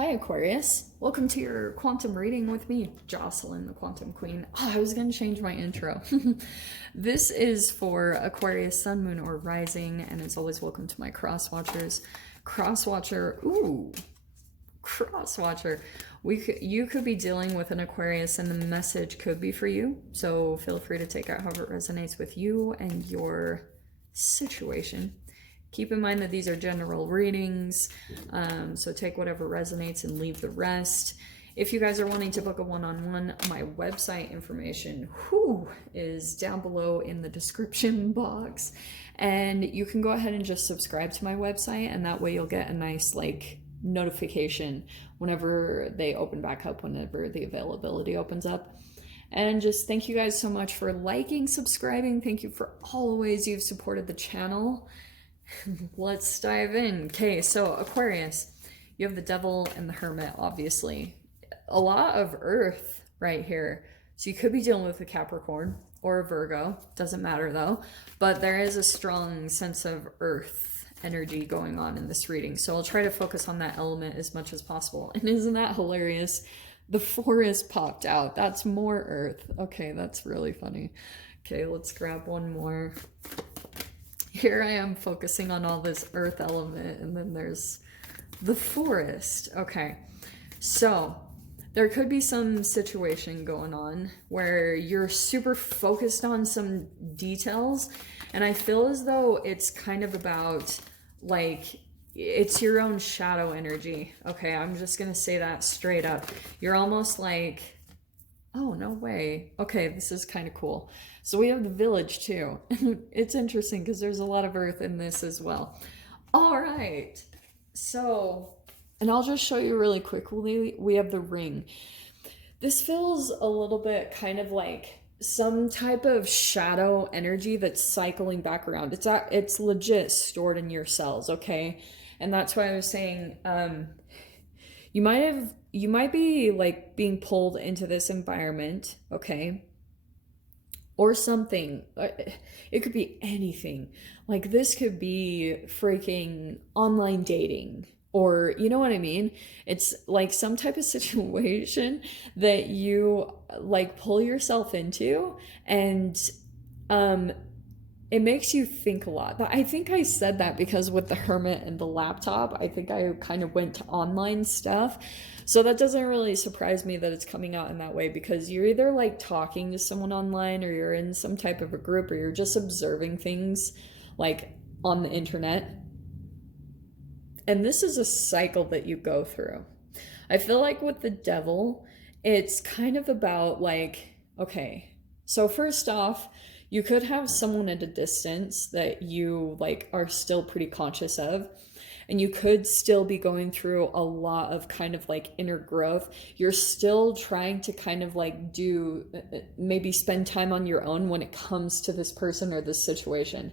Hi Aquarius, welcome to your quantum reading with me, Jocelyn, the Quantum Queen. Oh, I was going to change my intro. This is for Aquarius, Sun, Moon, or Rising, and as always, welcome to my cross watchers. Crosswatcher, ooh, crosswatcher. You could be dealing with an Aquarius, and the message could be for you. So feel free to take out however it resonates with you and your situation. Keep in mind that these are general readings, so take whatever resonates and leave the rest. If you guys are wanting to book a one-on-one, my website information is down below in the description box. And you can go ahead and just subscribe to my website, and that way you'll get a nice notification whenever they open back up, whenever the availability opens up. And just thank you guys so much for liking, subscribing. Thank you for all the ways you've supported the channel. Let's dive in. Okay, so Aquarius, you have the Devil and the Hermit, obviously. A lot of Earth right here. So you could be dealing with a Capricorn or a Virgo. Doesn't matter though. But there is a strong sense of Earth energy going on in this reading. So I'll try to focus on that element as much as possible. And isn't that hilarious? The forest popped out. That's more Earth. Okay, that's really funny. Okay, let's grab one more. Here I am focusing on all this earth element, and then there's the forest. Okay, so there could be some situation going on where you're super focused on some details, and I feel as though it's kind of about it's your own shadow energy. Okay, I'm just gonna say that straight up. You're almost like, oh, no way. Okay, this is kind of cool. So we have the village too. It's interesting because there's a lot of earth in this as well. All right. So, and I'll just show you really quickly. We have the ring. This feels a little bit kind of like some type of shadow energy that's cycling back around. It's legit stored in your cells, okay? And that's why I was saying, you might be like being pulled into this environment, okay? Or something. It could be anything. Like this could be freaking online dating, or you know what I mean? It's like some type of situation that you like pull yourself into, and it makes you think a lot. I think I said that because with the Hermit and the laptop, I think I kind of went to online stuff. So that doesn't really surprise me that it's coming out in that way, because you're either like talking to someone online, or you're in some type of a group, or you're just observing things like on the internet. And this is a cycle that you go through. I feel like with the Devil, it's kind of about like, okay, so first off, you could have someone at a distance that you like are still pretty conscious of, and you could still be going through a lot of kind of like inner growth. You're still trying to kind of like maybe spend time on your own when it comes to this person or this situation.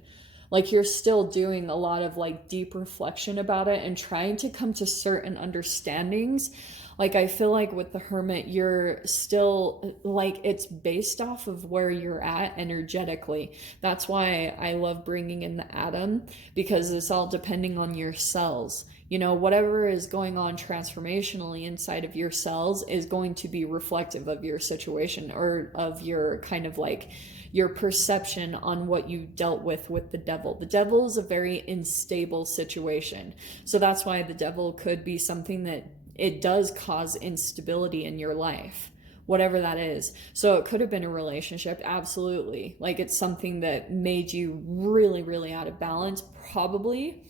Like you're still doing a lot of like deep reflection about it and trying to come to certain understandings. Like I feel like with the Hermit, you're still like, it's based off of where you're at energetically. That's why I love bringing in the atom, because it's all depending on your cells. You know, whatever is going on transformationally inside of your cells is going to be reflective of your situation, or of your kind of like your perception on what you dealt with the Devil. The Devil is a very unstable situation. So that's why the Devil could be something that it does cause instability in your life, whatever that is. So it could have been a relationship, absolutely. Like it's something that made you really, really out of balance, probably,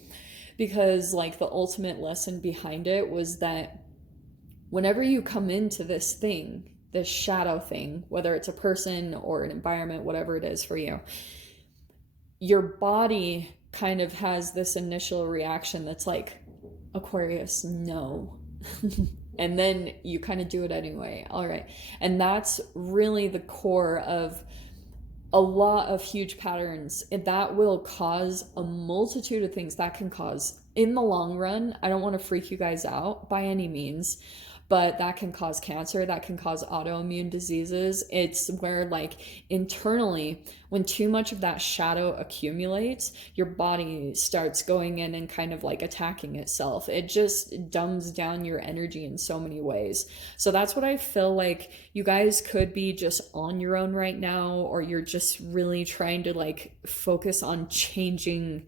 because like the ultimate lesson behind it was that whenever you come into this thing, this shadow thing, whether it's a person or an environment, whatever it is for you, your body kind of has this initial reaction that's like, Aquarius, no. And then you kind of do it anyway. All right. And that's really the core of a lot of huge patterns. That will cause a multitude of things. That can cause in the long run, I don't want to freak you guys out by any means, but that can cause cancer, that can cause autoimmune diseases. It's where, like, internally, when too much of that shadow accumulates, your body starts going in and kind of like attacking itself. It just dumbs down your energy in so many ways. So that's what I feel like you guys could be just on your own right now, or you're just really trying to like focus on changing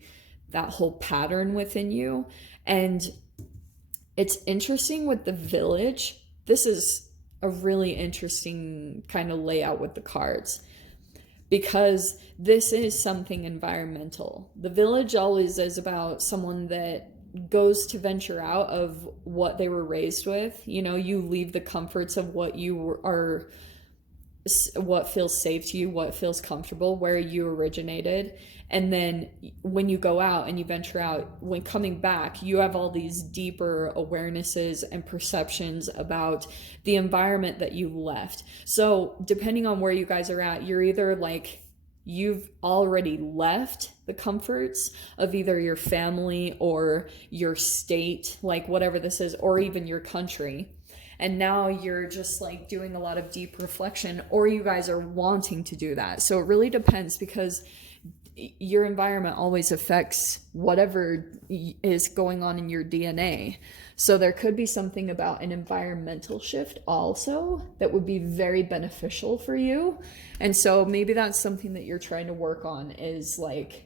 that whole pattern within you. And it's interesting with the village. This is a really interesting kind of layout with the cards, because this is something environmental. The village always is about someone that goes to venture out of what they were raised with. You know, you leave the comforts of what you are, what feels safe to you, what feels comfortable, where you originated. And then when you go out and you venture out, when coming back, you have all these deeper awarenesses and perceptions about the environment that you left. So depending on where you guys are at, you're either like, you've already left the comforts of either your family or your state, like whatever this is, or even your country. And now you're just like doing a lot of deep reflection, or you guys are wanting to do that. So it really depends, because your environment always affects whatever is going on in your DNA. So there could be something about an environmental shift also that would be very beneficial for you. And so maybe that's something that you're trying to work on, is like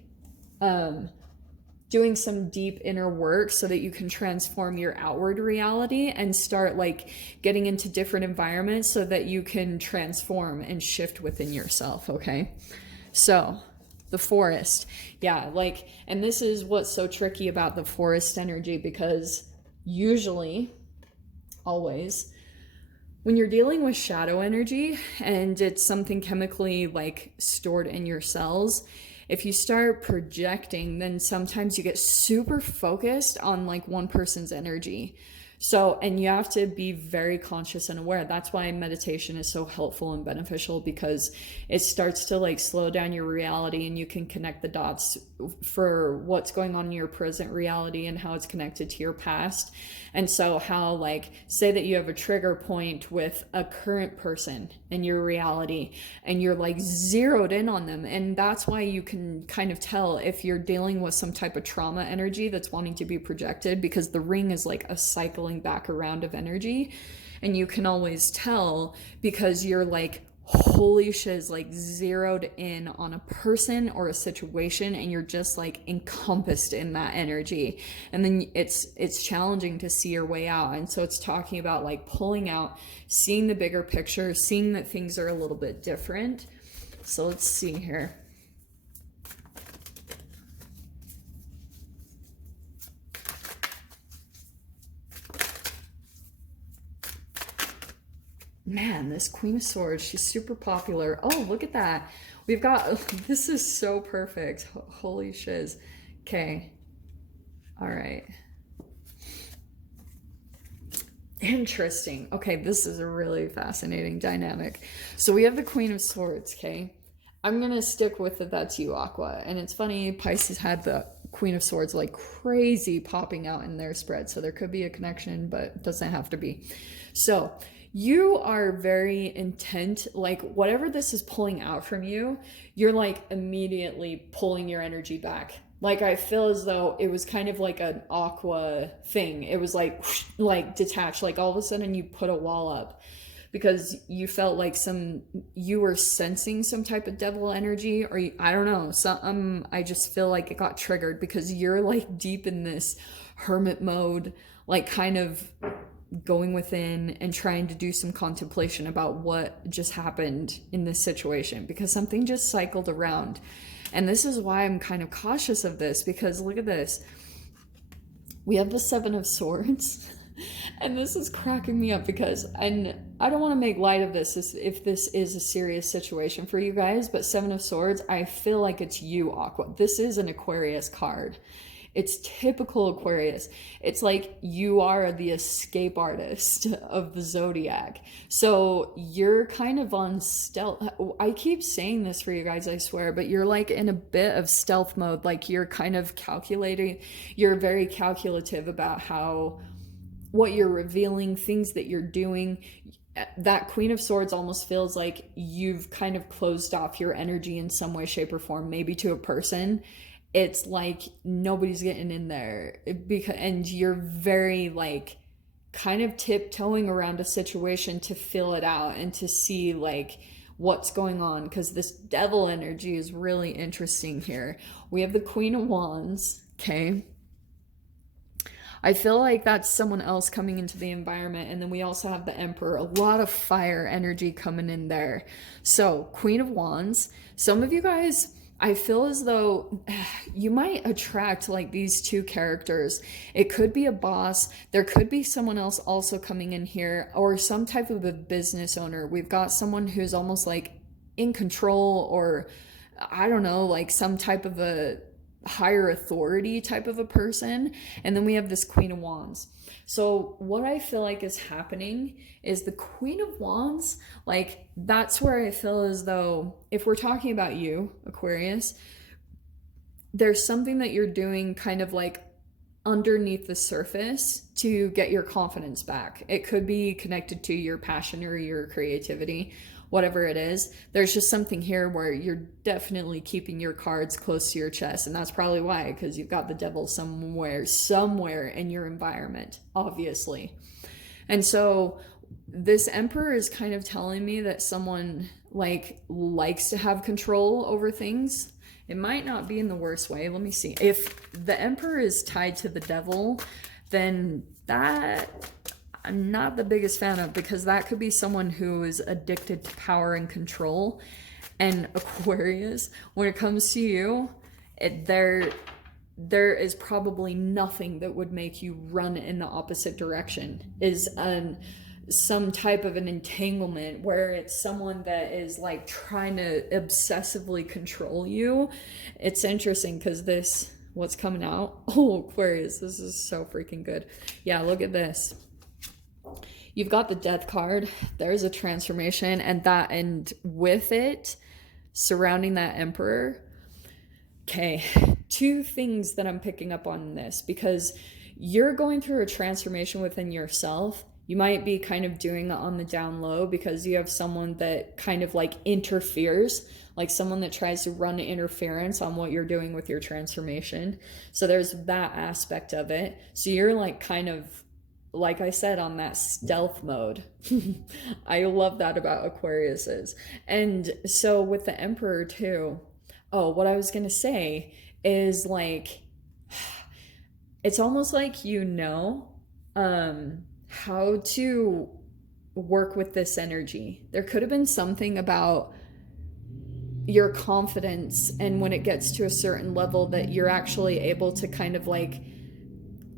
doing some deep inner work so that you can transform your outward reality and start like getting into different environments so that you can transform and shift within yourself. Okay. So the forest. Yeah. Like, and this is what's so tricky about the forest energy, because usually, always, when you're dealing with shadow energy and it's something chemically like stored in your cells, if you start projecting, then sometimes you get super focused on like one person's energy. So, and you have to be very conscious and aware. That's why meditation is so helpful and beneficial, because it starts to like slow down your reality, and you can connect the dots for what's going on in your present reality and how it's connected to your past. And so how, like, say that you have a trigger point with a current person in your reality and you're like zeroed in on them. And that's why you can kind of tell if you're dealing with some type of trauma energy that's wanting to be projected, because the ring is like a cycling back around of energy. And you can always tell because you're like, holy shiz, like zeroed in on a person or a situation, and you're just like encompassed in that energy. And then it's challenging to see your way out. And so it's talking about like pulling out, seeing the bigger picture, seeing that things are a little bit different. So let's see here. Man, this Queen of Swords, she's super popular. Oh, look at that. We've got, this is so perfect. Holy shiz. Okay. All right. Interesting. Okay, this is a really fascinating dynamic. So we have the Queen of Swords, okay? I'm going to stick with it. That's you, Aqua. And it's funny, Pisces had the Queen of Swords like crazy popping out in their spread. So there could be a connection, but it doesn't have to be. So you are very intent, like whatever this is pulling out from you, you're like immediately pulling your energy back. Like I feel as though it was kind of like an Aqua thing. It was like, whoosh, like detached, like all of a sudden you put a wall up because you felt like you were sensing some type of devil energy, or I don't know. I just feel like it got triggered because you're like deep in this hermit mode, like kind of going within and trying to do some contemplation about what just happened in this situation, because something just cycled around. And this is why I'm kind of cautious of this, because look at this. We have the Seven of Swords. And this is cracking me up because I don't want to make light of this if this is a serious situation for you guys, but Seven of Swords, I feel like it's you, Aqua. This is an Aquarius card. It's typical Aquarius. It's like you are the escape artist of the zodiac. So you're kind of on stealth. I keep saying this for you guys, I swear, but you're like in a bit of stealth mode. Like you're kind of calculating. You're very calculative about what you're revealing, things that you're doing. That Queen of Swords almost feels like you've kind of closed off your energy in some way, shape, or form, maybe to a person. It's like nobody's getting in there and you're very like kind of tiptoeing around a situation to fill it out and to see like what's going on, because this devil energy is really interesting here. We have the Queen of Wands, okay? I feel like that's someone else coming into the environment. And then we also have the Emperor, a lot of fire energy coming in there. So Queen of Wands, some of you guys, I feel as though you might attract like these two characters. It could be a boss. There could be someone else also coming in here, or some type of a business owner. We've got someone who's almost like in control, or I don't know, like some type of a higher authority type of a person. And then we have this Queen of Wands. So what I feel like is happening is the Queen of Wands, like that's where I feel as though if we're talking about you, Aquarius, there's something that you're doing kind of like underneath the surface to get your confidence back. It could be connected to your passion or your creativity, whatever it is. There's just something here where you're definitely keeping your cards close to your chest. And that's probably why, because you've got the devil somewhere in your environment, obviously. And so this Emperor is kind of telling me that someone like likes to have control over things. It might not be in the worst way. Let me see. If the Emperor is tied to the devil, then that I'm not the biggest fan of, because that could be someone who is addicted to power and control. And Aquarius, when it comes to you, there is probably nothing that would make you run in the opposite direction. Is some type of an entanglement where it's someone that is like trying to obsessively control you. It's interesting because what's coming out? Oh, Aquarius, this is so freaking good. Yeah, look at this. You've got the Death card. There's a transformation, and with it, surrounding that Emperor. Okay, two things that I'm picking up on this, because you're going through a transformation within yourself. You might be kind of doing it on the down low because you have someone that kind of like interferes, like someone that tries to run interference on what you're doing with your transformation. So there's that aspect of it. So you're like kind of, like I said, on that stealth mode. I love that about Aquariuses. And so with the Emperor too, what I was going to say is like, it's almost like how to work with this energy. There could have been something about your confidence, and when it gets to a certain level that you're actually able to kind of like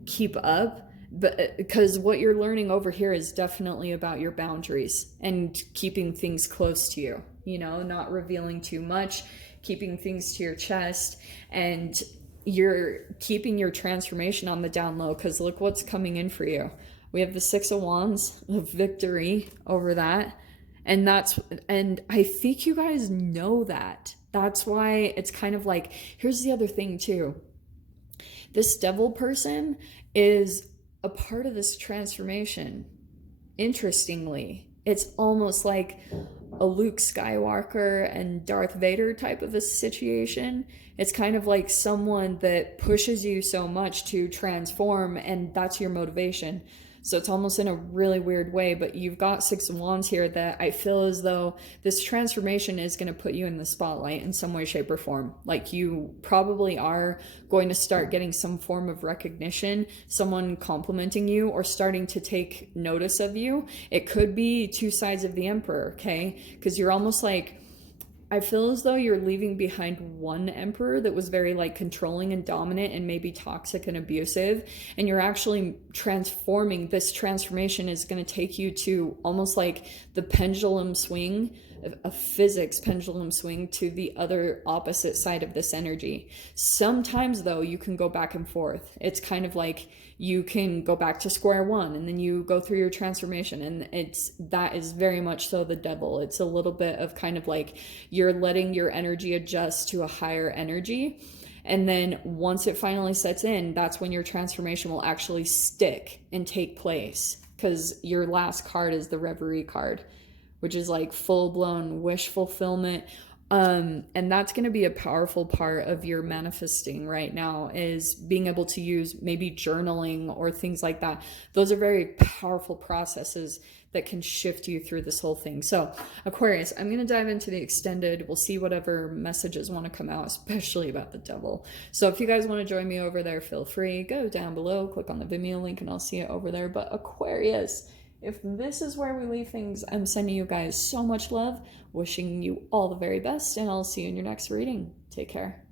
keep up. But because what you're learning over here is definitely about your boundaries and keeping things close to you, not revealing too much, keeping things to your chest, and you're keeping your transformation on the down low, because look what's coming in for you. We have the Six of Wands of victory over that. And I think you guys know that. That's why it's kind of like, here's the other thing too. This devil person is a part of this transformation. Interestingly, it's almost like a Luke Skywalker and Darth Vader type of a situation. It's kind of like someone that pushes you so much to transform, and that's your motivation. So it's almost in a really weird way, but you've got Six of Wands here that I feel as though this transformation is going to put you in the spotlight in some way, shape, or form. Like you probably are going to start getting some form of recognition, someone complimenting you or starting to take notice of you. It could be two sides of the Emperor, okay? Because you're almost like, I feel as though you're leaving behind one Emperor that was very like controlling and dominant and maybe toxic and abusive, and you're actually transforming. This transformation is going to take you to almost like the pendulum swing a physics pendulum swing to the other opposite side of this energy. Sometimes though, you can go back and forth. It's kind of like you can go back to square one and then you go through your transformation, and that is very much so the devil. It's a little bit of kind of like you're letting your energy adjust to a higher energy. And then once it finally sets in, that's when your transformation will actually stick and take place. Because your last card is the Reverie card, which is like full-blown wish fulfillment. And that's going to be a powerful part of your manifesting right now, is being able to use maybe journaling or things like that. Those are very powerful processes that can shift you through this whole thing. So Aquarius, I'm going to dive into the extended. We'll see whatever messages want to come out, especially about the devil. So if you guys want to join me over there, feel free. Go down below, click on the Vimeo link, and I'll see it over there. But Aquarius, if this is where we leave things, I'm sending you guys so much love, wishing you all the very best, and I'll see you in your next reading. Take care.